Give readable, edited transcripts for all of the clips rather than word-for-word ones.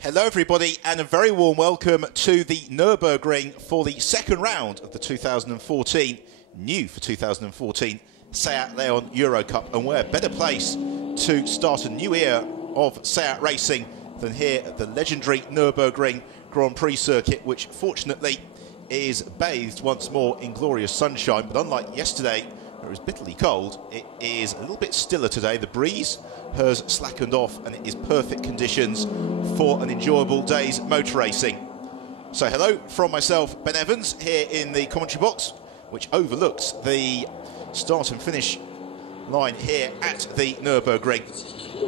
Hello everybody and a very warm welcome to the Nürburgring for the second round of the 2014, new for 2014, Seat Leon Eurocup. And where better place to start a new era of Seat racing than here at the legendary Nürburgring Grand Prix circuit, which fortunately is bathed once more in glorious sunshine. But unlike yesterday, where it was bitterly cold, it is a little bit stiller today. The breeze has slackened off and it is perfect conditions for an enjoyable day's motor racing. So hello from myself, Ben Evans, here in the commentary box, which overlooks the start and finish line here at the Nürburgring.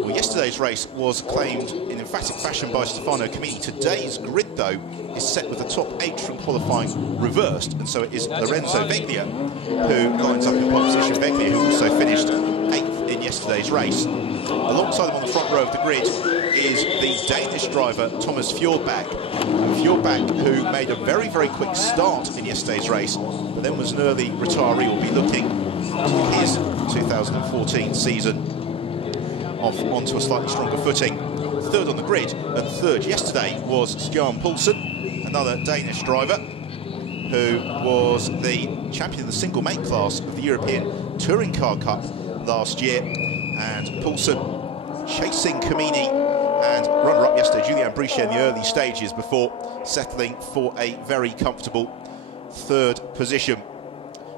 Well, yesterday's race was claimed in emphatic fashion by Stefano Camini. Today's grid, though, is set with the top 8 from qualifying reversed, and so it is Lorenzo Veglia who lines up in pole position. Veglia, who also finished 8th in yesterday's race. Alongside him on the front row of the grid is the Danish driver Thomas Fjordbak. Fjordbak, who made a very, very quick start in yesterday's race, but then was an early retiree, will be looking his 2014 season off onto a slightly stronger footing. Third on the grid and third yesterday was Stian Poulsen, another Danish driver who was the champion of the single main class of the European Touring Car Cup last year. And Poulsen chasing Camini and runner-up yesterday Julien Brichet in the early stages before settling for a very comfortable third position.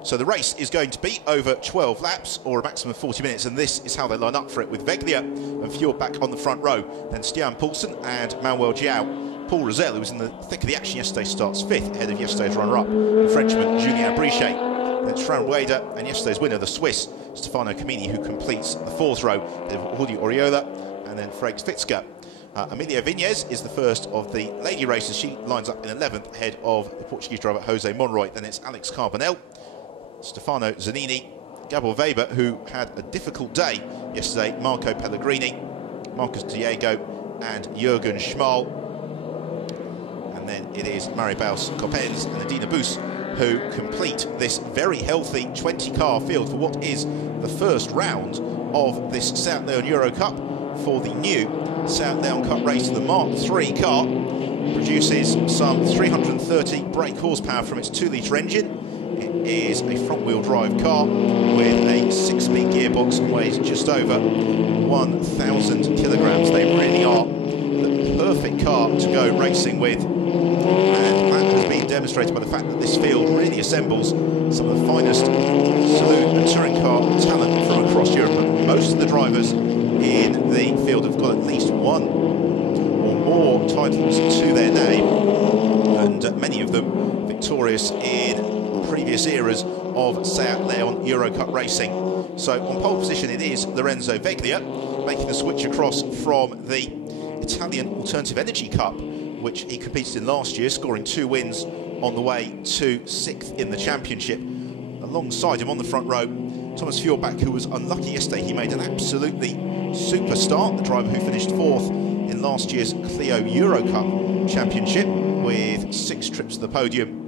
So the race is going to be over 12 laps, or a maximum of 40 minutes, and this is how they line up for it, with Veglia and Fjordbak on the front row, then Stian Poulsen and Manuel Jiao. Paul Rosell, who was in the thick of the action yesterday, starts 5th, ahead of yesterday's runner-up, the Frenchman Julien Brichet. Then Fran Wader and yesterday's winner, the Swiss Stefano Camini, who completes the 4th row, Jordi Oriola, and then Frakes Fitzka. Amelia Vinez is the first of the lady racers. She lines up in 11th, ahead of the Portuguese driver Jose Monroy. Then it's Alex Carbonell, Stefano Zanini, Gabor Weber, who had a difficult day yesterday, Marco Pellegrini, Marcus Diego and Jürgen Schmal. And then it is Maribaus Coppens and Adina Bus who complete this very healthy 20-car field for what is the first round of this Seat Leon Eurocup for the new Seat Leon Cup race. The Mark III car produces some 330 brake horsepower from its 2-litre engine. It is a front-wheel drive car with a 6-speed gearbox and weighs just over 1,000 kilograms. They really are the perfect car to go racing with, and that has been demonstrated by the fact that this field really assembles some of the finest saloon and touring car talent from across Europe. And most of the drivers in the field have got at least one or more titles to their name, and many of them victorious in previous eras of Seat Leon Eurocup racing. So on pole position it is Lorenzo Veglia, making the switch across from the Italian Alternative Energy Cup, which he competed in last year, scoring 2 wins on the way to 6th in the championship. Alongside him on the front row, Thomas Fjordbak, who was unlucky yesterday. He made an absolutely super start, the driver who finished 4th in last year's Clio Eurocup championship, with 6 trips to the podium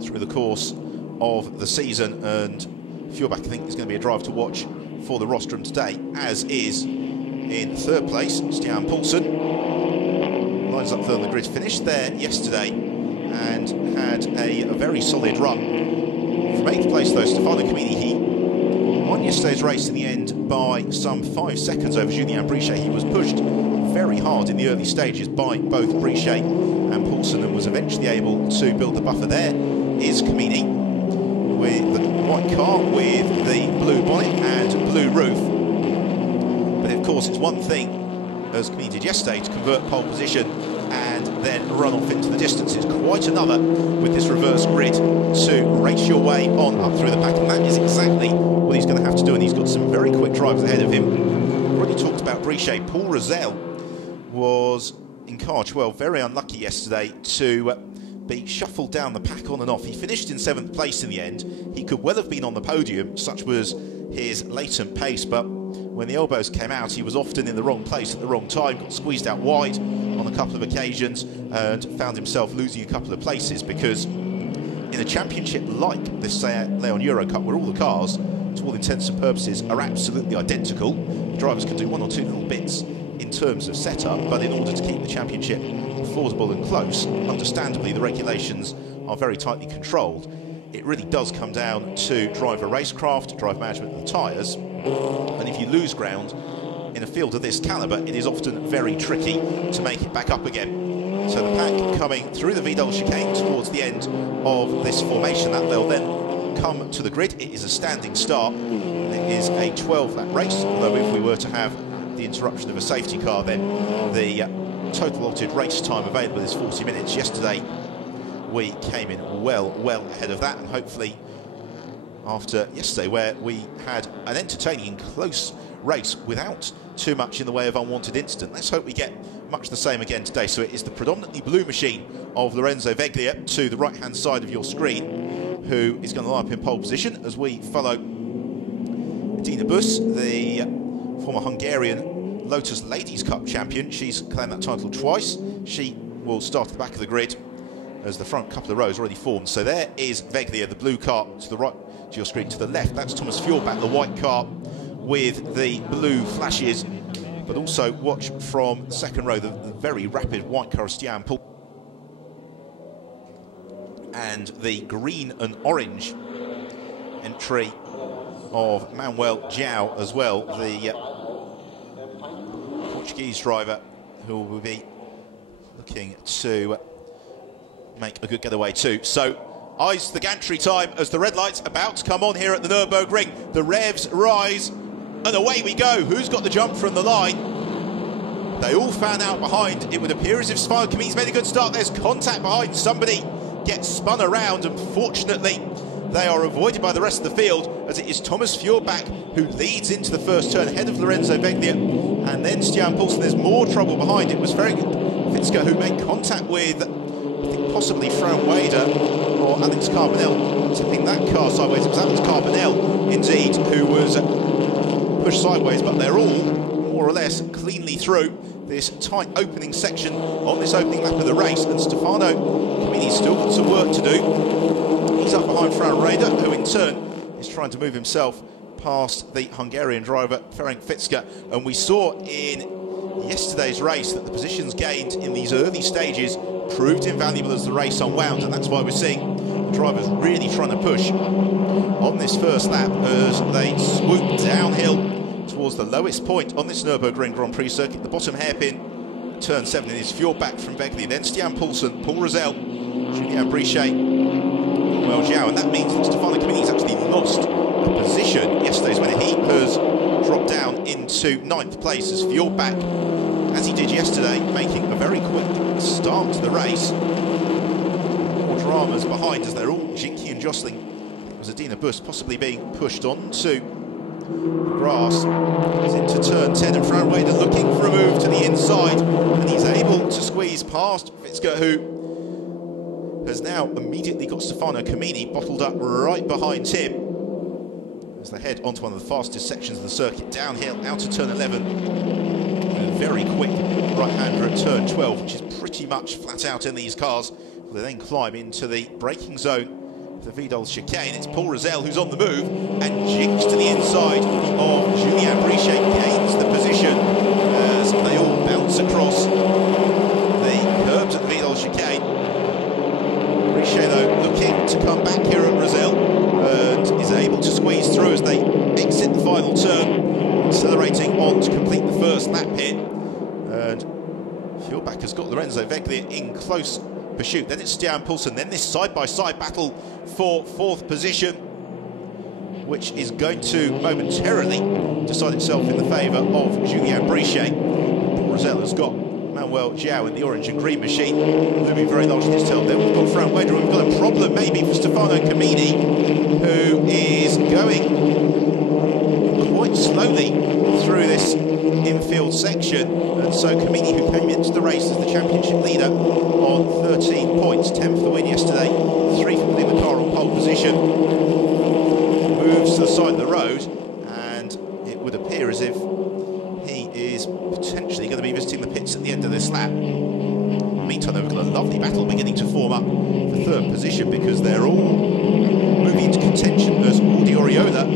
through the course of the season. And Fjordbak, I think, is going to be a drive to watch for the rostrum today, as is in 3rd place Stian Poulsen. Lines up third on the grid, finished there yesterday and had a very solid run. From 8th place though, Stefano Camini, he won yesterday's race in the end by some 5 seconds over Julien Brichet. He was pushed very hard in the early stages by both Brichet and Poulsen, and was eventually able to build the buffer. There is Camini with the white car with the blue bonnet and blue roof. But of course it's one thing, as Camini did yesterday, to convert pole position and then run off into the distance. It's quite another with this reverse grid to race your way on up through the pack, and that is exactly what he's going to have to do, and he's got some very quick drivers ahead of him. Already talked about Brichet. Paul Rosell was in car 12, very unlucky yesterday to be shuffled down the pack on and off. He finished in 7th place in the end. He could well have been on the podium, such was his latent pace, but when the elbows came out, he was often in the wrong place at the wrong time, got squeezed out wide on a couple of occasions and found himself losing a couple of places, because in a championship like this Seat Leon Eurocup, where all the cars, to all intents and purposes, are absolutely identical, the drivers can do 1 or 2 little bits in terms of setup, but in order to keep the championship affordable and close, understandably the regulations are very tightly controlled. It really does come down to driver racecraft, drive management of the tyres, and if you lose ground in a field of this calibre, it is often very tricky to make it back up again. So the pack coming through the Vidal chicane towards the end of this formation, that they'll then come to the grid. It is a standing start. It is a 12-lap race, although if we were to have the interruption of a safety car, then the total allotted race time available is 40 minutes. Yesterday we came in well ahead of that, and hopefully after yesterday, where we had an entertaining and close race without too much in the way of unwanted incident, let's hope we get much the same again today. So it is the predominantly blue machine of Lorenzo Veglia to the right hand side of your screen, who is going to line up in pole position as we follow Dina Bus, the former Hungarian Lotus Ladies Cup champion. She's claimed that title twice. She will start at the back of the grid as the front couple of rows already formed. So there is Veglia, the blue car to the right to your screen. To the left, that's Thomas Fjordback, the white car with the blue flashes. But also watch from the second row, the very rapid white car of Stian Poulsen, and the green and orange entry of Manuel João as well, the Portuguese driver who will be looking to make a good getaway too. So eyes to the gantry time as the red light's about to come on here at the Nürburgring. The revs rise and away we go. Who's got the jump from the line? They all fan out behind. It would appear as if Stefano Camini's made a good start. There's contact behind. Somebody gets spun around, and fortunately they are avoided by the rest of the field, as it is Thomas Fjordback who leads into the first turn ahead of Lorenzo Veglia, and then Stian Poulsen. There's more trouble behind. It was very Fitzger who made contact with, I think, possibly Fran Wader or Alex Carbonell, tipping that car sideways. It was Alex Carbonell, indeed, who was pushed sideways, but they're all more or less cleanly through this tight opening section on this opening lap of the race, and Stefano Camini's still got some work to do. He's up behind Fran Wader, who in turn is trying to move himself past the Hungarian driver Ferenc Fitzger, and we saw in yesterday's race that the positions gained in these early stages proved invaluable as the race unwound, and that's why we're seeing the drivers really trying to push on this first lap as they swoop downhill towards the lowest point on this Nürburgring Grand Prix circuit, the bottom hairpin, turn 7, is Fjordback from Veglia, then Stian Poulsen, Paul Rosell, Julien Brichet, Manuel João, and that means that Stefano Camini's actually lost a position. Yesterday's winner, he has dropped down into 9th place as Fjordback, as he did yesterday, making a very quick start to the race. More dramas behind as they're all jinky and jostling. It was Adina Bus possibly being pushed onto grass. He's into turn 10, and Fran Wader looking for a move to the inside, and he's able to squeeze past Fitzger, who has now immediately got Stefano Camini bottled up right behind him as they head onto one of the fastest sections of the circuit, downhill out of turn 11. A very quick right-hander at turn 12, which is pretty much flat out in these cars. They then climb into the braking zone, the Vidal chicane. It's Paul Rosell who's on the move and jinks to the inside of Julien Brichet, gains the position as they all bounce across the curbs at the Vidal chicane. Brichet, though, looking to come back here at Rosell and is able to squeeze through as they exit the final turn, accelerating on to complete the first lap here. And Fjordback has got Lorenzo Veglia in close pursuit. Then it's Stian Poulsen. Then this side-by-side battle for 4th position, which is going to momentarily decide itself in the favour of Julien Brichet. Paul Rosell has got Manuel João in the orange and green machine, looming very large in his tail. Then we've got Fran Wader, and we've got a problem maybe for Stefano Camini, who is going quite slowly through this infield section. And so Camini, who came into the race as the championship leader on 13 points, 10 for the win yesterday, 3 for putting the car on pole position, moves to the side of the road, and it would appear as if he is potentially going to be visiting the pits at the end of this lap. Meantime, we've got a lovely battle beginning to form up for 3rd position, because they're all moving into contention as Audi Oriola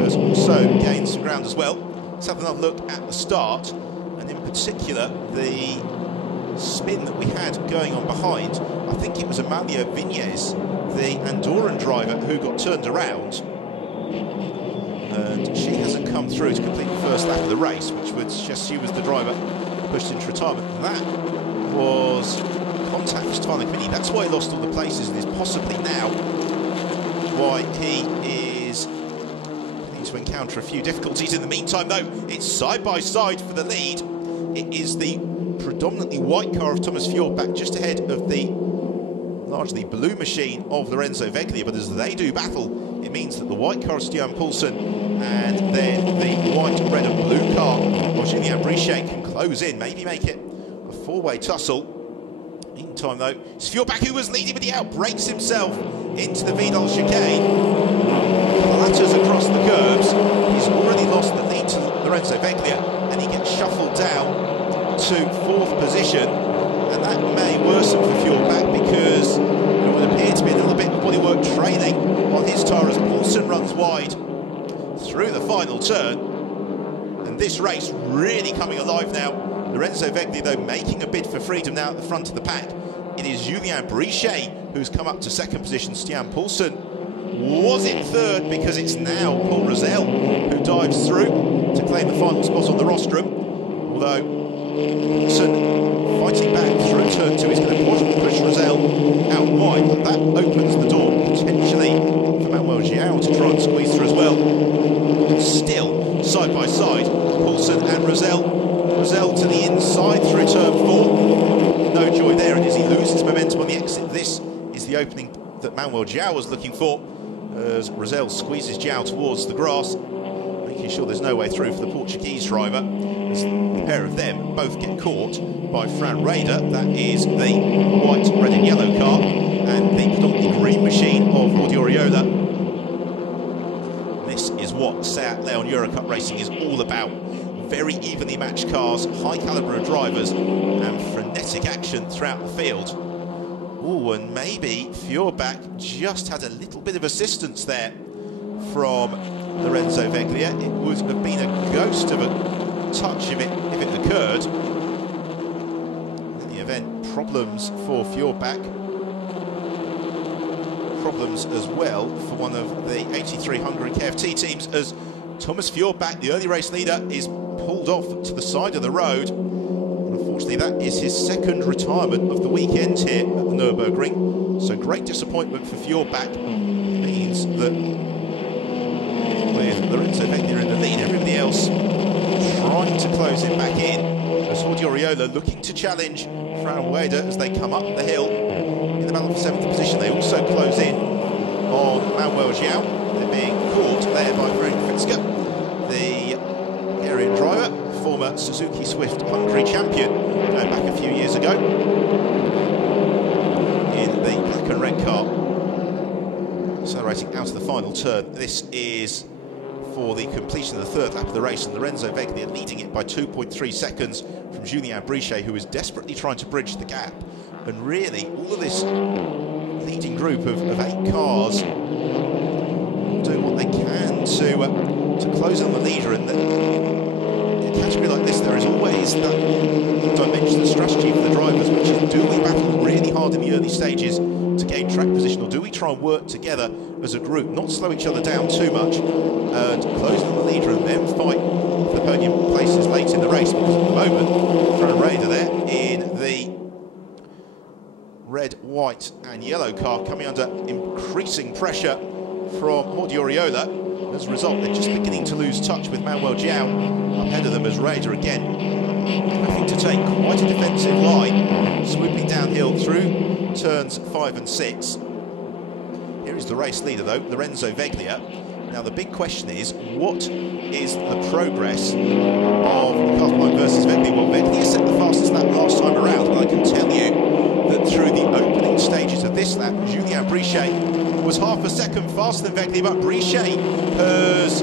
has also gained some ground as well. Let's have another look at the start, and and in particular the spin that we had going on behind. I think it was Amalia Viñez, the Andorran driver, who got turned around, and she hasn't come through to complete the first lap of the race, which would suggest she was the driver pushed into retirement. That was contact with Stefano Quini. That's why he lost all the places, and is possibly now why he is going to encounter a few difficulties. In the meantime, though, it's side by side for the lead. It is the predominantly white car of Thomas Fjordbach just ahead of the largely blue machine of Lorenzo Veglia, but as they do battle, it means that the white car of Stian Poulsen and then the white, red and blue car of Julien Brichet can close in, maybe make it a four-way tussle. Meantime, though, it's Fjordbach, who was leading with the out, breaks himself into the Vidal chicane, clatters across the curbs. He's already lost the lead to Lorenzo Veglia, and he gets shuffled down to fourth position, and that may worsen for Fjordbach because there would appear to be a little bit of bodywork trailing on his tyre as Poulsen runs wide through the final turn. And this race really coming alive now. Lorenzo Veglia, though, making a bid for freedom now at the front of the pack. It is Julien Brichet who's come up to second position. Stian Poulsen was in third because it's now Paul Rosell who dives through to claim the final spot on the rostrum. Although Poulsen fighting back through turn two is going to push Rosell out wide, but that opens the door potentially for Manuel João to try and squeeze through as well. And still, side by side, Poulsen and Rosell. Rosell to the inside through turn four. No joy there, and as he loses momentum on the exit, this is the opening that Manuel João was looking for, as Rosell squeezes João towards the grass, making sure there's no way through for the Portuguese driver, as the pair of them both get caught by Fran Raider. That is the white, red and yellow car, and the predominantly green machine of Jordi Oriola. This is what Seat Leon Eurocup racing is all about. Very evenly matched cars, high calibre of drivers, and frenetic action throughout the field. Oh, and maybe Fjordbach just had a little bit of assistance there from Lorenzo Veglia. It would have been a ghost of a touch if it occurred. In the event, problems for Fjordbach. Problems as well for one of the 83 Hungary KFT teams, as Thomas Fjordbach, the early race leader, is pulled off to the side of the road. And unfortunately, that is his second retirement of the weekend here at the Nürburgring. So great disappointment for Fjordbach. It means that with Lorenzo Veglia in the lead, everybody else trying to close him back in. As Jordi Oriola looking to challenge Fran Raider as they come up the hill in the battle for 7th position. They also close in on Manuel João. They're being caught there by Frank Fritzke, the Hungarian driver, former Suzuki Swift Hungary champion, going back a few years ago in the black and red car. Accelerating out of the final turn. This is for the completion of the third lap of the race, and Lorenzo Veglia leading it by 2.3 seconds from Julien Brichet, who is desperately trying to bridge the gap. And really, all of this leading group of 8 cars doing what they can to close on the leader. And in a category like this, there is always that dimension of strategy for the drivers, which is, do we battle really hard in the early stages to gain track position, or do we try and work together as a group, not slow each other down too much, and close on the leader and then fight for the podium places late in the race? Because at the moment, Fran Raider there in the red, white and yellow car, coming under increasing pressure from Jordi Oriola. As a result, they're just beginning to lose touch with Manuel João ahead of them, as Raider again having to take quite a defensive line, swooping downhill through turns 5 and 6. Here is the race leader, though, Lorenzo Veglia. Now the big question is, what is the progress of Cartline versus Veglia? Well, Veglia set the fastest lap last time around, but I can tell you that through the opening stages of this lap, Julien Brichet was half a second faster than Veglia, but Brichet has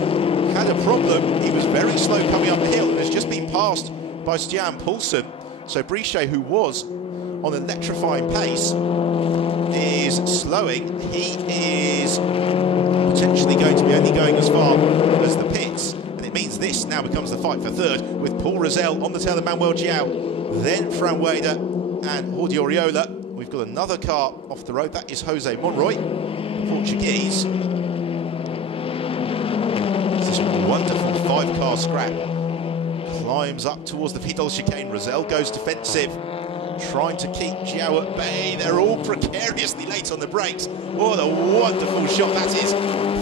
had a problem. He was very slow coming up the hill and has just been passed by Stian Poulsen. So Brichet, who was on electrifying pace, is slowing. He is potentially going to be only going as far as the pits, and it means this now becomes the fight for third, with Paul Rosell on the tail of Manuel João, then Fran Weder and Jordi Oriola. We've got another car off the road. That is Jose Monroy, Portuguese. This wonderful 5-car scrap. Climbs up towards the Vidal chicane. Rosell goes defensive, trying to keep João at bay. They're all precariously late on the brakes. What a wonderful shot that is.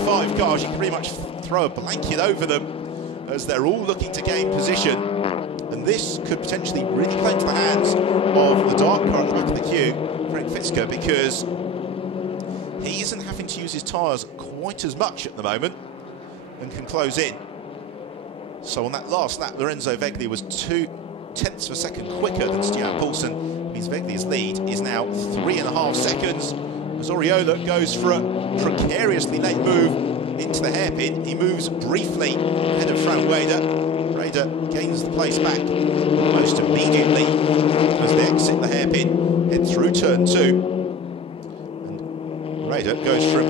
5 cars, you can pretty much throw a blanket over them as they're all looking to gain position. And this could potentially really play into the hands of the dark car at the back of the queue, Frank Fitzker, because he isn't having to use his tyres quite as much at the moment and can close in. So on that last lap, Lorenzo Vegli was 0.2 of a second quicker than Stian Poulsen. It means Vegli's lead is now 3.5 seconds as Oriola goes for a precariously late move into the hairpin. He moves briefly ahead of Fran Weder. Weder gains the place back almost immediately as they exit the hairpin, head through turn 2. And Weder goes from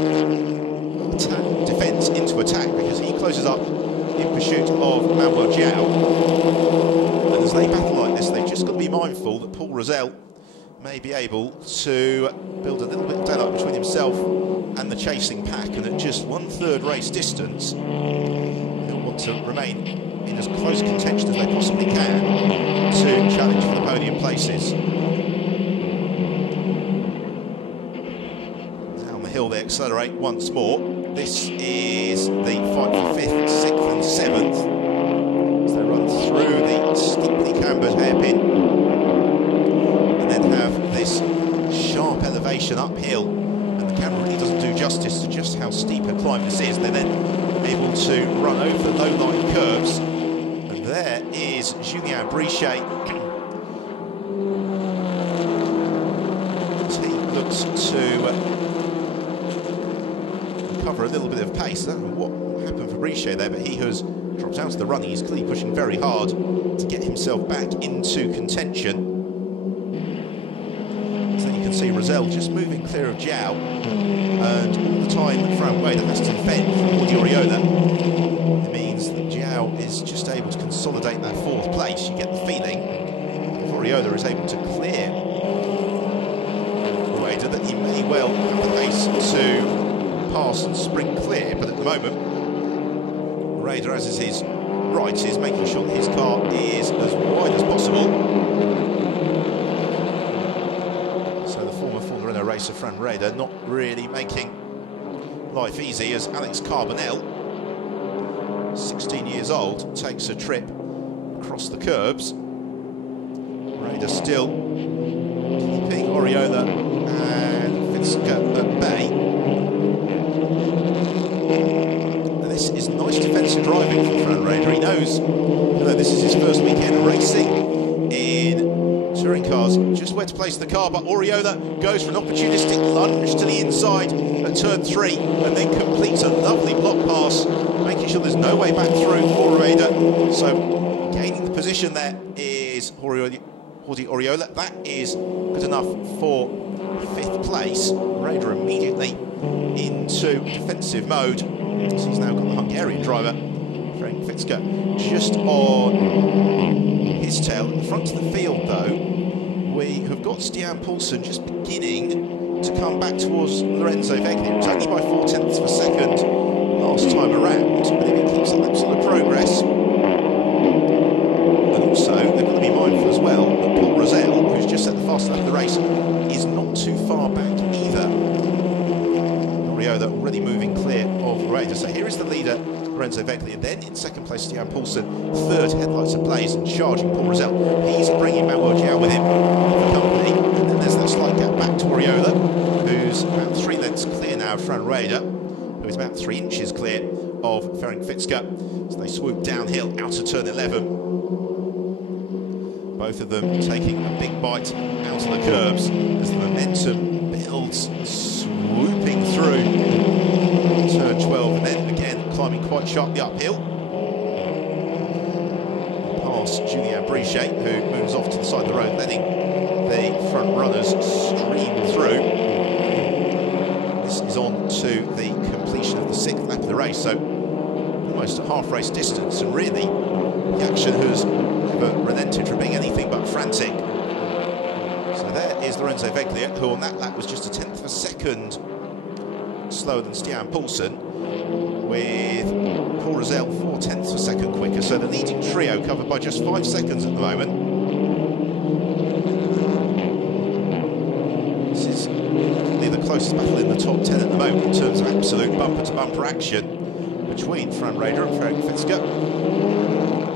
defence into attack because he closes up in pursuit of Manuel João. And as they battle like this, they've just got to be mindful that Paul Rosell may be able to build a little bit of daylight between himself and the chasing pack, and at just 1/3 race distance, he'll want to remain in as close contention as they possibly can to challenge for the podium places. Down the hill they accelerate once more. This is the fight for 5th, 6th and 7th as they run through the steeply cambered hairpin and then have this sharp elevation uphill, and the camera really doesn't do justice to just how steep a climb this is. They're then able to run over the low-lying curves, and there is Julien Brichet. He looks to recover a little bit of pace. I don't know what happened for Brichet there, but he has dropped out of the running. He's clearly pushing very hard to get himself back into contention. So you can see Rosell just moving clear of João, and all the time that Fran Weder has to defend from Jordi Oriola, it means that João is just able to consolidate that 4th place. You get the feeling if Oriola is able to clear Weder that he may well have the pace to pass and sprint clear, but at the moment Weder, as is his right, is making sure that his car is as wide as possible. So the former Formula Renault racer Fran Weder not really making life easy as Alex Carbonell, 16 years old, takes a trip across the curbs. Weder still keeping Oriola and Fitzker at bay. This is nice defensive driving from Fran Weder. He knows, this is his first weekend racing in touring cars, just where to place the car, but Oriola goes for an opportunistic lunge to the inside at turn 3 and then completes a lovely block pass, making sure there's no way back through for Weder. So gaining the position there is Jordi Oriola. That is good enough for 5th place. Weder immediately into defensive mode. So he's now got the Hungarian driver, Frank Fitzker, just on his tail. At the front of the field, though, we have got Stian Poulsen just beginning to come back towards Lorenzo Vegli. It was only by 0.4 of a second last time around, but if he keeps up that sort of progress. And also, they've got to be mindful as well that Paul Rosell, who's just set the fastest lap of the race, is not too far back either. Oriola already moving clear of Weder. So here is the leader, Lorenzo Vegli, and then in 2nd place Stian Poulsen, 3rd, headlights ablaze and charging Paul Rosell. He's bringing Manuel João with him for company, and then there's that slight gap back to Oriola, who's about 3 lengths clear now of Fran Weder, who is about 3 inches clear of Ferenc Fitzker. So they swoop downhill out of turn 11. Both of them taking a big bite out of the curbs as the momentum builds, swooping through turn 12 and then again climbing quite sharply uphill. Past Julien Brichet, who moves off to the side of the road, letting the front runners stream through. This is on to the completion of the 6th lap of the race, so almost almost at half-race distance, and really, the action has never relented from being anything but frantic. So there is Lorenzo Veglia, who on that lap was just a tenth of a second slower than Stian Poulsen, with Paul Rosell 4/10 of a second quicker. So the leading trio covered by just 5 seconds at the moment. This is probably the closest battle in the top 10 at the moment in terms of absolute bumper-to-bumper action between Fran Rader and Ferenc Fitzger.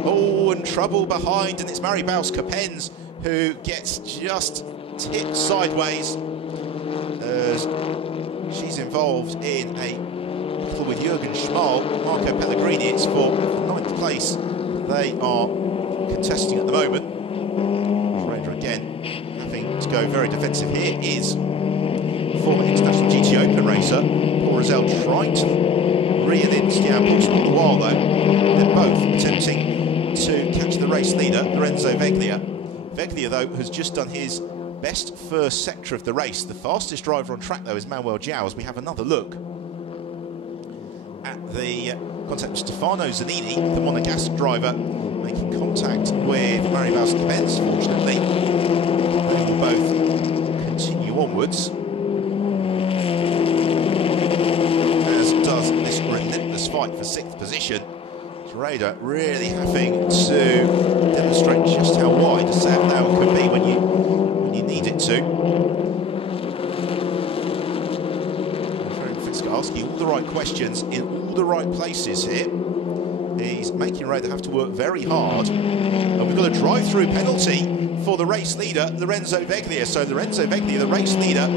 Oh, and trouble behind, and it's Mari Baus-Kapens who gets just tipped sideways as she's involved in a battle with Jürgen Schmal. Marco Pellegrini, it's for 9th place. They are contesting at the moment. Rader again having to go very defensive here is former international GT Open racer Paul Rosell, trying to reel in Stian Poulsen all the while though. They're both attempting to catch the race leader, Lorenzo Veglia. Veglia though has just done his best first sector of the race. The fastest driver on track though is Manuel Joao, as we have another look at the contact with Stefano Zanini, the Monegasque driver, making contact with Mari Baus-Kapens. Fortunately, they will both continue onwards, as does this relentless fight for 6th position. Rader really having to demonstrate just how wide a Seat Leon could be when you need it to. Ferenc Fitzger asking all the right questions in all the right places here. He's making Rader have to work very hard. And we've got a drive-through penalty for the race leader, Lorenzo Veglia. So Lorenzo Veglia, the race leader,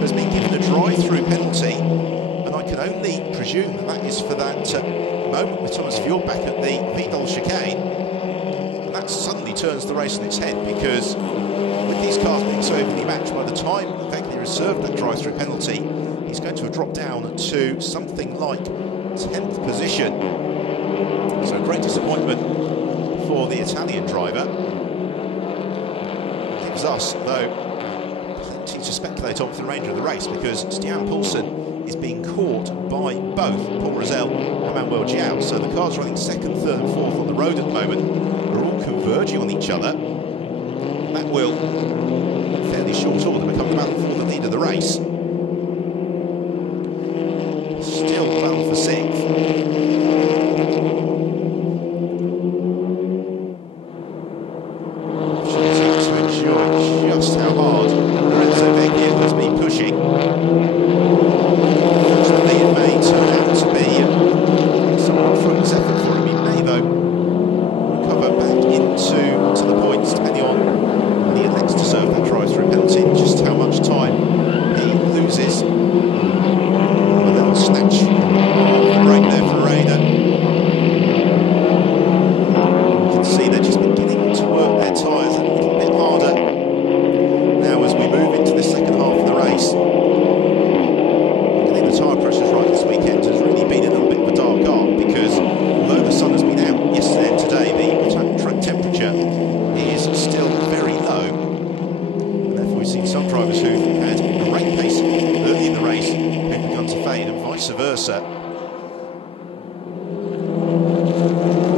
has been given a drive-through penalty. And I can only presume that that is for that moment with Thomas Fjord back at the Vidal chicane. And that suddenly turns the race on its head, because with these cars being so evenly matched, by the time Veglia has served that drive-through penalty, he's going to have dropped down to something like 10th position. So great disappointment for the Italian driver. Gives us, though, plenty to speculate on for the remainder of the race, because Stian Poulsen is being caught by both Paul Rosell and Manuel Joao. So the cars running 2nd, 3rd and 4th on the road at the moment are all converging on each other. That will, in fairly short order, become the battle for the lead of the race. Still the battle for 6th. Opportunity to ensure just how hard Lorenzo Veglia has been pushing. Fortunately, it may turn out to be somewhat fruitless effort for him. He may, though, recover back into the points, depending on when he elects to serve that drive-through penalty, just how much time he loses. A little snatch break there for Rader. You can see they're just beginning to work their tyres a little bit harder now as we move into the second half of the race. Getting the tyre pressures right this weekend has really been a little bit of a dark art, because although the sun has been out yesterday and today, the track temperature is still very low. And therefore we've seen some drivers who've had a great pace early in the race who've begun to fade, and vice versa.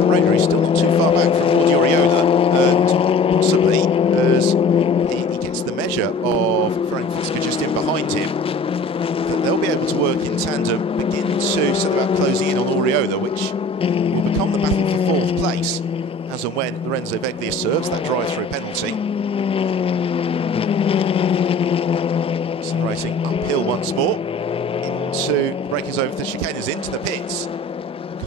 Rader is still not too far back from Jordi Oriola, and possibly as he gets the measure of Ferenc Fitzger just in behind him, that they'll be able to work in tandem, begin to set about closing in on Oriola, which will become the battle for 4th place as and when Lorenzo Veglia serves that drive-through penalty. Accelerating uphill once more, into breakers over the chicanes, into the pits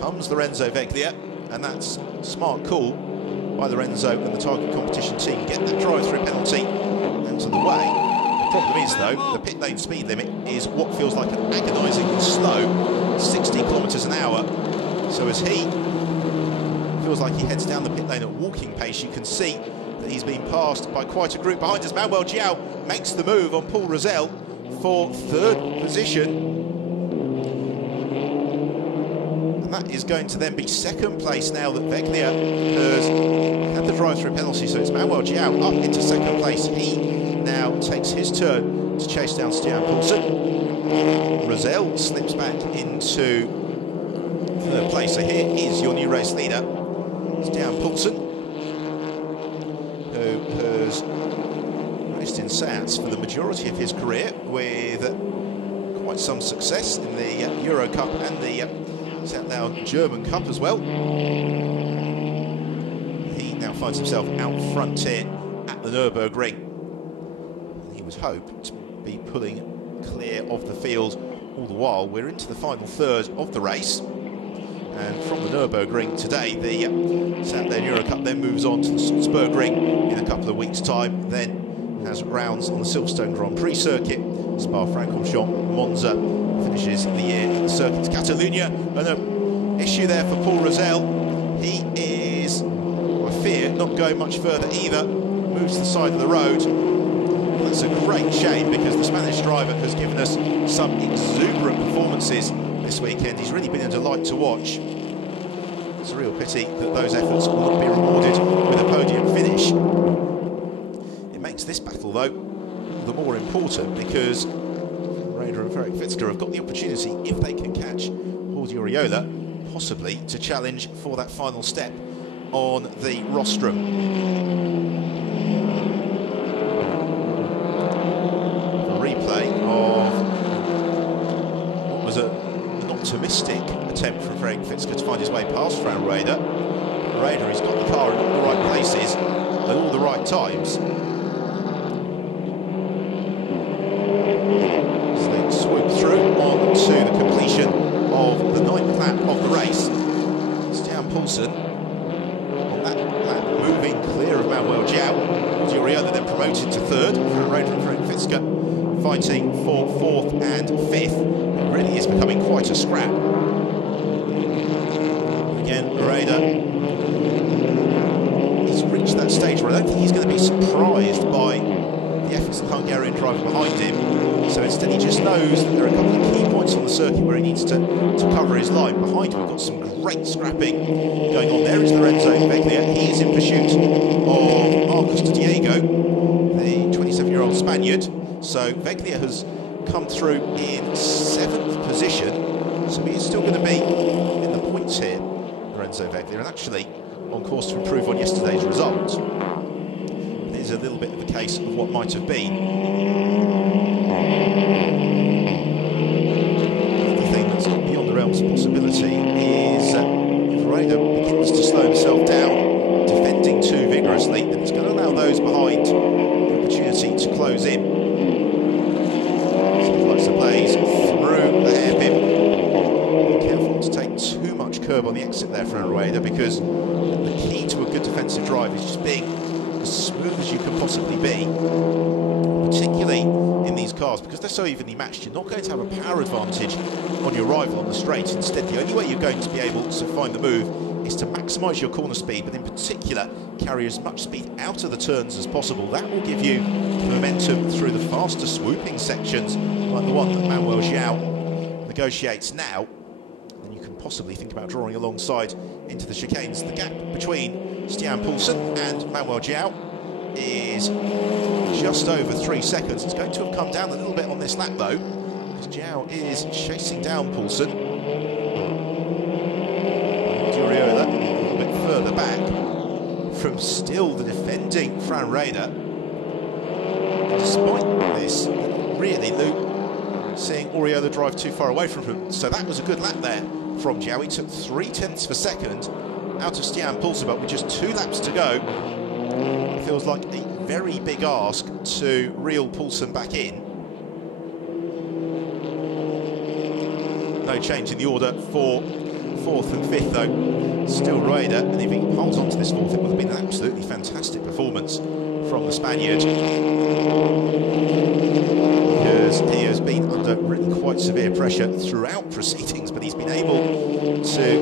comes Lorenzo Veglia, and that's a smart call by Lorenzo and the target competition team. Get that drive-through penalty out of the way. The problem is, though, the pit lane speed limit is what feels like an agonising slow 60 kilometres an hour. So as he feels like he heads down the pit lane at walking pace, you can see that he's been passed by quite a group behind us. Manuel Joao makes the move on Paul Rosell for 3rd position. And that is going to then be 2nd place now that Veglia has had the drive-through penalty. So it's Manuel Joao up into 2nd place. He now takes his turn to chase down Stian Poulsen. Rosell slips back into 3rd third place. So here is your new race leader, Stian Poulsen, who has raced in Seats for the majority of his career with quite some success in the Eurocup and the now German Cup as well. He now finds himself out front here at the Nürburgring. He would hope to be pulling clear of the field all the while. We're into the final third of the race, and from the Nürburgring today, the Saturday Eurocup then moves on to the Nürburgring in a couple of weeks' time, then has rounds on the Silverstone Grand Prix circuit. Spa-Francorchamps, Monza finishes the year in the circuit to Catalunya, and an issue there for Paul Rosell. He is, I fear, not going much further either. Moves to the side of the road. That's a great shame, because the Spanish driver has given us some exuberant performances this weekend. He's really been a delight to watch. It's a real pity that those efforts will not be rewarded with a podium finish. It makes this battle, though, the more important, because Raider and Ferenc Fitzger have got the opportunity, if they can catch Jordi Oriola, possibly to challenge for that final step on the rostrum. A replay of what was an optimistic attempt from Ferenc Fitzger to find his way past Fran Raider. Raider, he's got the car in all the right places at all the right times. To the completion of the 9th lap of the race. Stian Poulsen on that lap moving clear of Manuel João. Jordi Oriola then promoted to third. Fran Raider and Ferenc Fitzger fighting for 4th and 5th. It really is becoming quite a scrap. Again, Raider, he's reached that stage where I don't think he's going to be surprised by the efforts of the Hungarian driver behind him. So instead, he just knows that there are a couple of key points on the circuit where he needs to cover his line. Behind him, we've got some great scrapping going on. There is Lorenzo Veglia. He is in pursuit of Marcos de Diego, the 27-year-old Spaniard. So Veglia has come through in 7th position. So he is still going to be in the points here, Lorenzo Veglia, and actually on course to improve on yesterday's result. It is a little bit of a case of what might have been. The thing that's not beyond the realms of possibility is if Raider begins to slow himself down, defending too vigorously, then it's going to allow those behind the opportunity to close in. So he likes to blaze through the hairpin. Be careful not to take too much curb on the exit there for Raider, because the key to a good defensive drive is just being as smooth as you can possibly be, particularly in these cars, because they're so evenly matched. You're not going to have a power advantage on your rival on the straight. Instead, the only way you're going to be able to find the move is to maximise your corner speed, but in particular carry as much speed out of the turns as possible. That will give you momentum through the faster swooping sections, like the one that Manuel João negotiates now. Then you can possibly think about drawing alongside into the chicanes. The gap between Stian Poulsen and Manuel João is just over 3 seconds. It's going to have come down a little bit on this lap, though, because João is chasing down Poulsen. Oriola a little bit further back from still the defending Fran Raider. Despite this, really, Luke, seeing Oriola drive too far away from him. So that was a good lap there from João. He took 0.3 of a second out of Stian Poulsen, but with just 2 laps to go, it feels like a very big ask to reel Poulsen back in. No change in the order for 4th and 5th, though. Still Raider, and if he holds on to this 4th, it would have been an absolutely fantastic performance from the Spaniard, because he has been under really quite severe pressure throughout proceedings, but he's been able to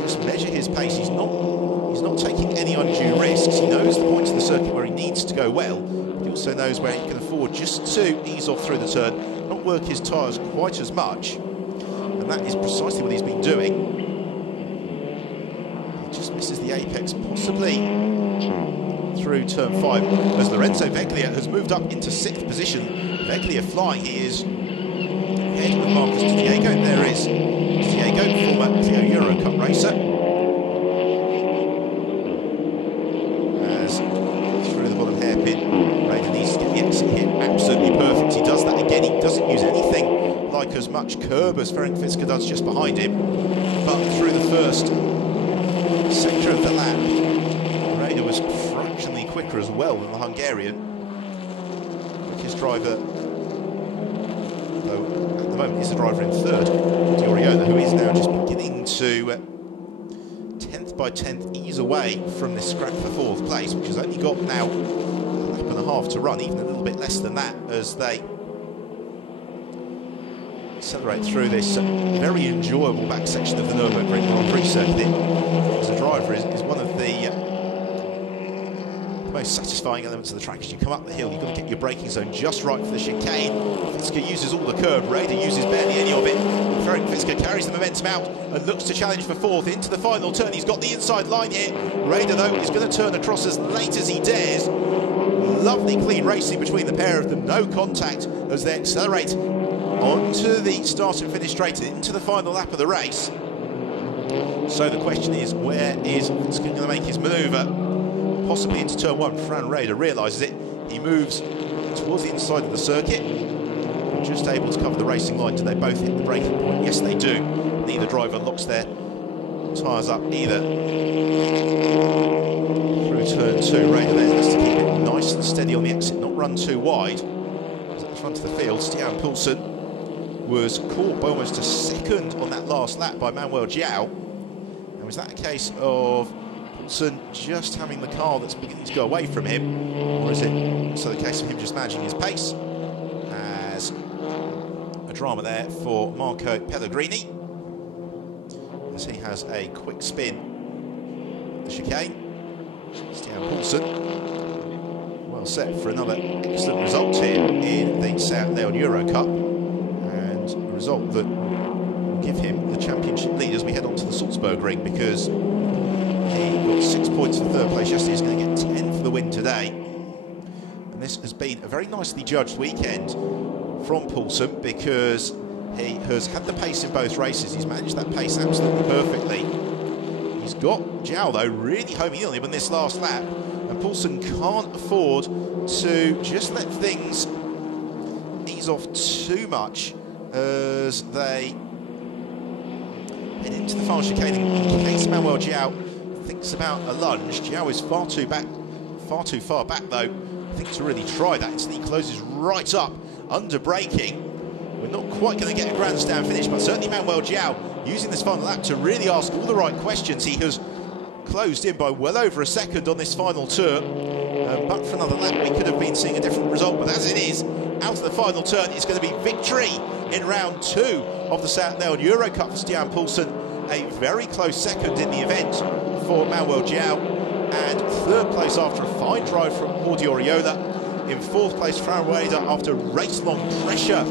just measure his pace. He's not taking any undue risks. He knows the points of the circuit where he needs to go well, but he also knows where he can afford just to ease off through the turn, not work his tyres quite as much. And that is precisely what he's been doing. He just misses the apex, possibly through turn 5, as Lorenzo Veglia has moved up into 6th position. Veglia flying, he is ahead of Marcus Diego. There is Diego, former Clio Eurocup racer. As through the bottom hairpin, Raider needs to get the exit here absolutely perfect. He does that again. He doesn't use anything like as much curb as Ferenc Fitzka does just behind him. But through the first sector of the lap, Raider was fractionally quicker as well than the Hungarian. Quickest driver, though at the moment, is the driver in third, Oriola, who is now just beginning to 10th by 10th ease away from this scrap for fourth place, which has only got now a lap and a half to run, even a little bit less than that, as they accelerate through this very enjoyable back section of the Nürburgring Grand Prix circuit. As a driver is one of the most satisfying elements of the track. As you come up the hill, you've got to get your braking zone just right for the chicane. Fitzka uses all the curb, Raider uses barely any of it. Ferenc Fitzka carries the momentum out and looks to challenge for fourth into the final turn. He's got the inside line here. Raider, though, is going to turn across as late as he dares. Lovely clean racing between the pair of them, no contact as they accelerate onto the start and finish straight into the final lap of the race. So the question is, where is Fitzka going to make his manoeuvre? Possibly into turn one. Fran Raider realises it. He moves towards the inside of the circuit. Just able to cover the racing line. Do they both hit the braking point? Yes, they do. Neither driver locks their tyres up either. Through turn two, Raider there has to keep it nice and steady on the exit, not run too wide. At the front of the field, Stian Poulsen was caught by almost a second on that last lap by Manuel João. And was that a case of Poulsen just having the car that's beginning to go away from him, or is it also the case of him just managing his pace? As a drama there for Marco Pellegrini, as he has a quick spin at the chicane. Stian Poulsen well set for another excellent result here in the South Leon Eurocup, and a result that will give him the championship lead as we head on to the Salzburgring, because he got 6 points for third place yesterday. He's going to get 10 for the win today. And this has been a very nicely judged weekend from Poulsen, because he has had the pace in both races. He's managed that pace absolutely perfectly. He's got João, though, really homing in on him in this last lap. And Poulsen can't afford to just let things ease off too much as they head into the final chicane. In case Manuel João thinks about a lunge, João is far too far back though, I think, to really try that. Instead he closes right up under braking. We're not quite going to get a grandstand finish, but certainly Manuel João using this final lap to really ask all the right questions. He has closed in by well over a second on this final turn. But for another lap we could have been seeing a different result, but as it is, out of the final turn, it's going to be victory in round two of the South Leon Eurocup for Stian Poulsen. A very close second in the event for Manuel João, and third place after a fine drive from Jordi Oriola. In fourth place, Fran Raider, after race-long pressure,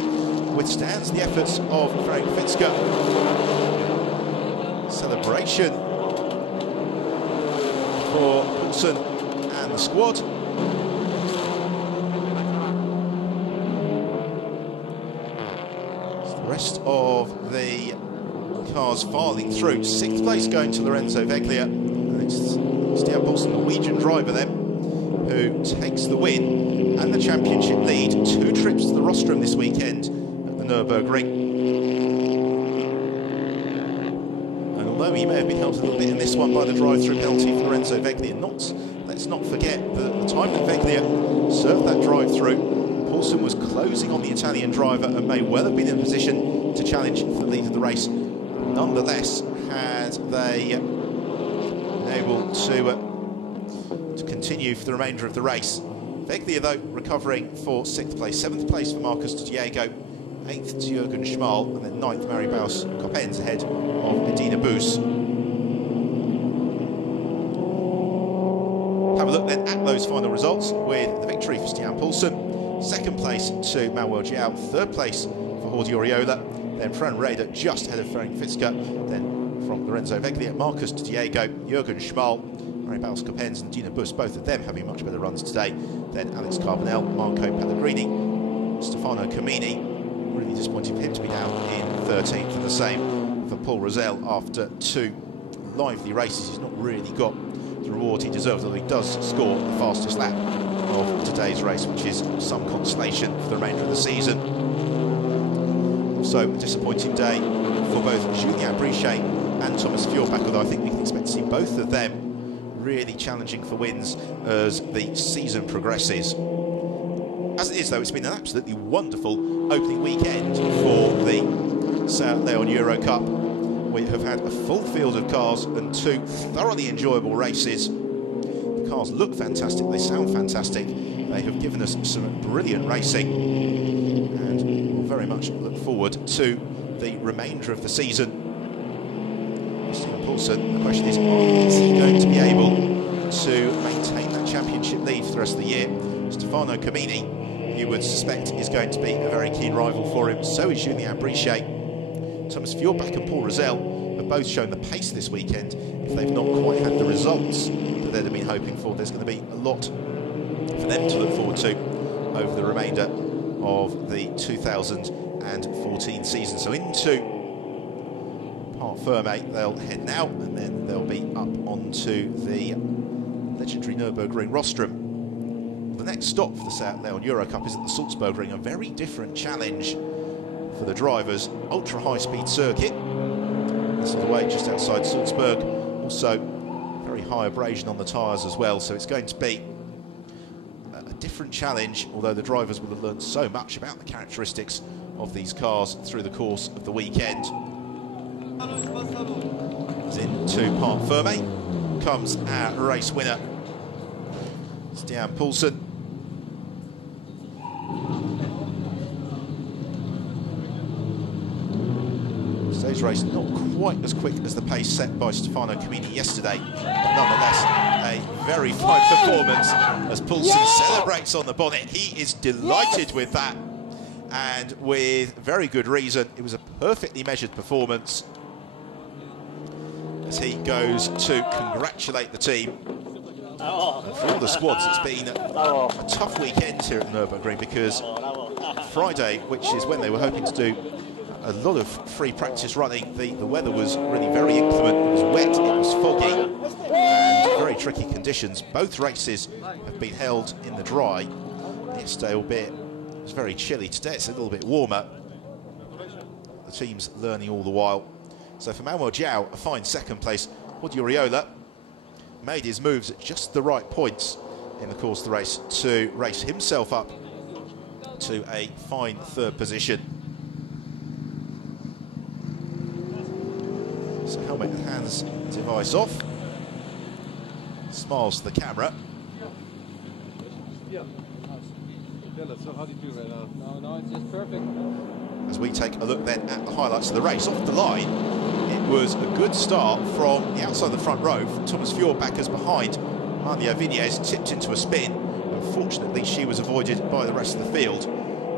withstands the efforts of Ferenc Fitzka. Celebration for Poulsen and the squad. The rest of the cars filing through. Sixth place going to Lorenzo Veglia, and it's Stian Poulsen, Norwegian driver then, who takes the win and the championship lead. 2 trips to the rostrum this weekend at the Nürburgring. And although he may have been helped a little bit in this one by the drive-through penalty for Lorenzo Veglia, let's not forget that at the time that Veglia served that drive-through, Poulsen was closing on the Italian driver and may well have been in a position to challenge for the lead of the race. Nonetheless, had they been able to continue for the remainder of the race. Veglia, though, recovering for 6th place. 7th place for Marcus Diego, 8th to Jürgen Schmal, and then 9th Maribaus Coppens ahead of Edina Boos. Have a look then at those final results, with the victory for Stian Poulsen, 2nd place to Manuel João, 3rd place for Jordi Oriola, then Fran Raider just ahead of Ferenc Fitzka, then from Lorenzo Veglia, Marcus Diego, Jürgen Schmal, Maribaus Coppens and Dina Bus, both of them having much better runs today. Then Alex Carbonell, Marco Pellegrini, Stefano Camini, Really disappointing for him to be down in 13th, and the same for Paul Rosell after 2 lively races. He's not really got the reward he deserves, although he does score the fastest lap of today's race, which is some consolation for the remainder of the season. So a disappointing day for both Julien Brichet and Thomas Fjordbach, although I think we can expect to see both of them really challenging for wins as the season progresses. As it is, though, it's been an absolutely wonderful opening weekend for the South Leon Eurocup. We have had a full field of cars and 2 thoroughly enjoyable races. The cars look fantastic, they sound fantastic, they have given us some brilliant racing, and we'll very much look forward to the remainder of the season. Stephen Poulsen, the question is he going to be able to maintain that championship lead for the rest of the year? Stefano Camini, you would suspect, is going to be a very keen rival for him. So is Julien Brichet. Thomas Fjordbach and Paul Rosell have both shown the pace this weekend. If they've not quite had the results that they'd have been hoping for, there's going to be a lot for them to look forward to over the remainder of the 2014 season. So into Parc Fermé they'll head now, and then they'll be up onto the legendary Nürburgring rostrum. The next stop for the South Leon Eurocup is at the Salzburgring, a very different challenge for the drivers. Ultra high-speed circuit. This is the way just outside Salzburg. Also, very high abrasion on the tyres as well, so it's going to be a different challenge, although the drivers will have learned so much about the characteristics of these cars through the course of the weekend. As into Parc Fermé comes our race winner, Stian Poulsen. Today's race not quite as quick as the pace set by Stefano Camini yesterday, but nonetheless a very fine performance as Poulsen celebrates on the bonnet. He is delighted with that, and with very good reason. It was a perfectly measured performance as he goes to congratulate the team. And for all the squads, it's been a tough weekend here at Nürburgring, because Friday, which is when they were hoping to do a lot of free practice running, the weather was really very inclement. It was wet, it was foggy, and very tricky conditions. Both races have been held in the dry. Yesterday, albeit it was very chilly, today it's a little bit warmer. The team's learning all the while. So for Manuel Joao, a fine second place. Jordi Oriola made his moves at just the right points in the course of the race to race himself up to a fine 3rd position. So helmet and hands device off. Smiles to the camera. So how do you do right now? No, it's just perfect. As we take a look then at the highlights of the race. Off the line, it was a good start from the outside of the front row. Thomas Fjordbach as behind. Anya Vinez tipped into a spin. Unfortunately, she was avoided by the rest of the field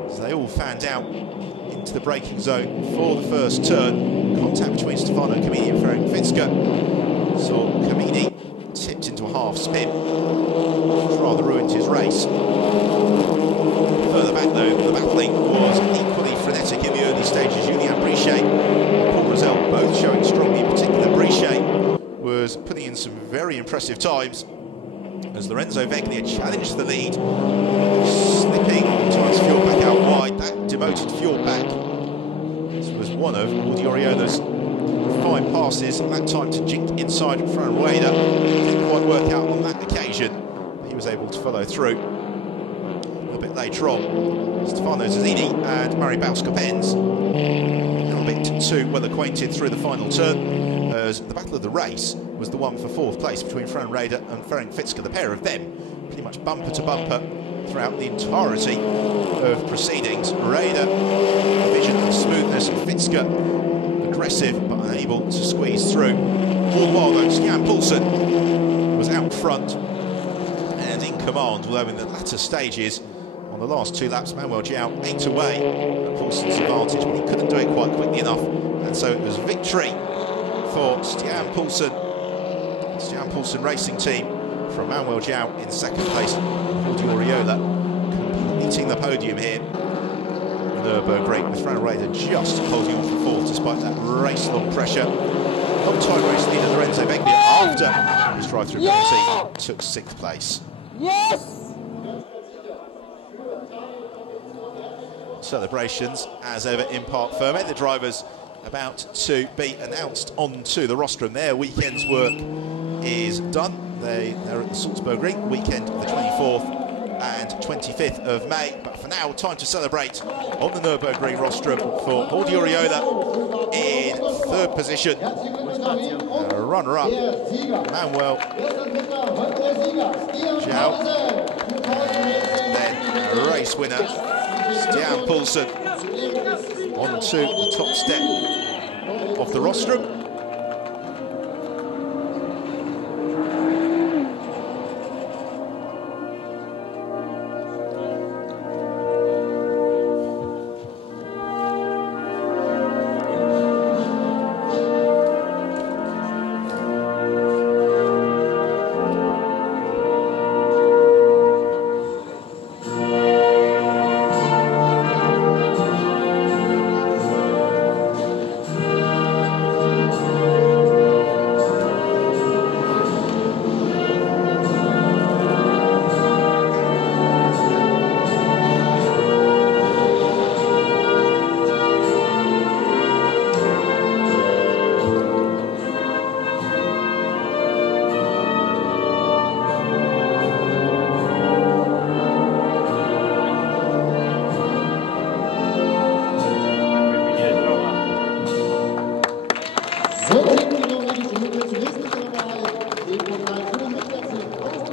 as they all fanned out into the braking zone for the first turn. Contact between Stefano Camini and Ferenc Fitzka. So Camini tipped into a half spin, which rather ruined his race. Further back though, the battling was equally frenetic in the early stages. Julien Brichet and Paul Rosell both showing strongly, in particular Brichet was putting in some very impressive times as Lorenzo Veglia challenged the lead, slipping towards Fjordbach out wide. That demoted Fjordbach. This was one of Jordi Oriola's fine passes, and that time to jink inside Fran Rueda. Didn't quite work out on that occasion. He was able to follow through. A little bit later on, Stefano Zazzini and Mari Baus-Coppens a little bit too well acquainted through the final turn, as the battle of the race was the one for 4th place between Fran Rueda and Ferenc Fitzka. The pair of them pretty much bumper to bumper throughout the entirety of proceedings. Rueda, a vision of smoothness, and Fitzka aggressive but unable to squeeze through. All the while though, Stian Poulsen was out front and in command, although in the latter stages, on the last 2 laps, Manuel Joao ate away at Poulsen's advantage, but he couldn't do it quite quickly enough, and so it was victory for Stian Poulsen Racing Team, from Manuel Joao in 2nd place, Jordi Oriola completing the podium here Nürburgring, with Raider just holding on for fourth despite that race-long pressure. On-time race leader Lorenzo Beglia, after his drive-through penalty, took 6th place. Yes! Celebrations, as ever, in Parc Fermé. The drivers about to be announced onto the rostrum. Their weekend's work is done. They're at the Salzburg Ring, weekend of the 24th and 25th of May. But for now, time to celebrate on the Nürburgring rostrum for Jordi Oriola in 3rd position. Runner-up, Manuel João. Then race winner, Stian Poulsen, onto the top step of the rostrum.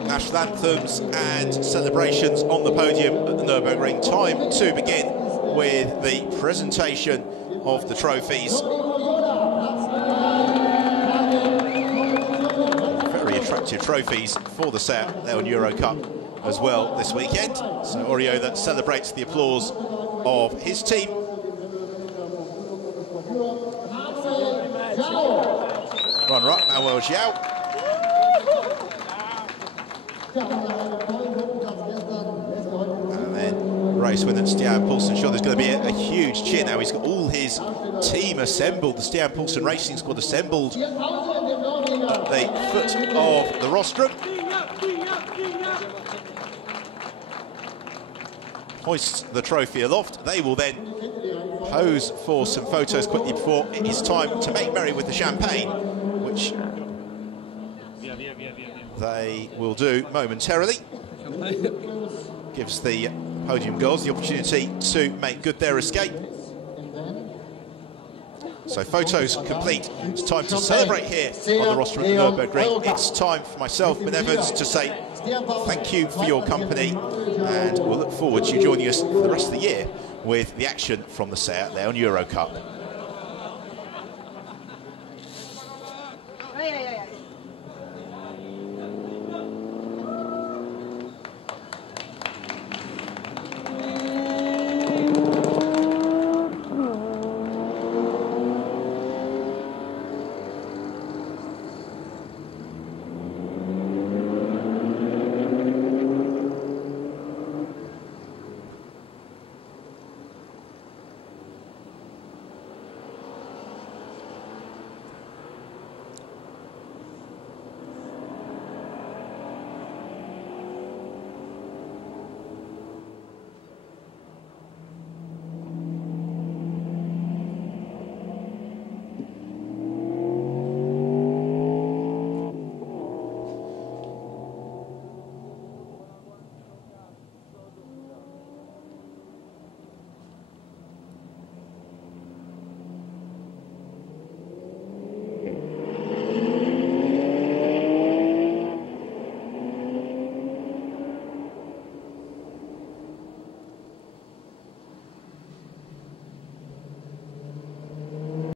National anthems and celebrations on the podium at the Nürburgring. Time to begin with the presentation of the trophies. Very attractive trophies for the Seat Leon Eurocup as well this weekend. So Oriola celebrates the applause of his team. Runner-up, Manuel João. And then race winner Stian Poulsen. Sure, there's going to be a huge cheer now. He's got all his team assembled, the Stian Poulsen Racing Squad assembled at the foot of the rostrum. Hoist the trophy aloft. They will then pose for some photos quickly before it is time to make merry with the champagne, which they will do momentarily. Gives the podium girls the opportunity to make good their escape. So photos complete. It's time to celebrate here on the rostrum at the Nürburgring. It's time for myself, Ben Evans, to say thank you for your company, and we'll look forward to you joining us for the rest of the year with the action from the Seat Leon Eurocup.